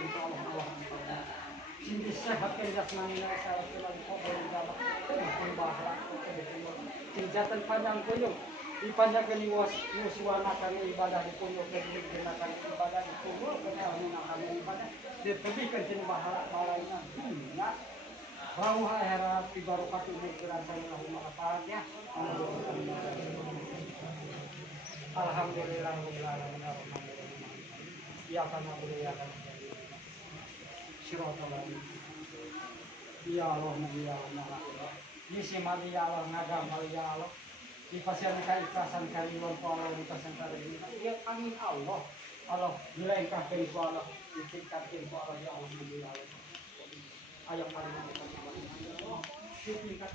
insya Allah Allah hindi sehat kan jasmani sa tulang ko boleh dapat pembaharan tinjatan panjang kunyo ipanjang kini muswana kami ibadah di kunyo kini gunakan ibadah di kunyo kami kami ibadah ditebikan kini baharat balainya nah bahwa era tibarokat umur berasa Allahumma al-Fatihah Alhamdulillah rabbil alamin ya kana boleh ya kana Sirotol ya Allah ya Allah ini semadi ya Allah ngagamal ya Allah di pasien ikhlasan kaliwan Allah ikhlasan kaliwan ya amin Allah Allah dilengkah ke Allah ditingkatkan ke Allah ya Allah ya Allah ayo kalian tingkat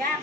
Ya.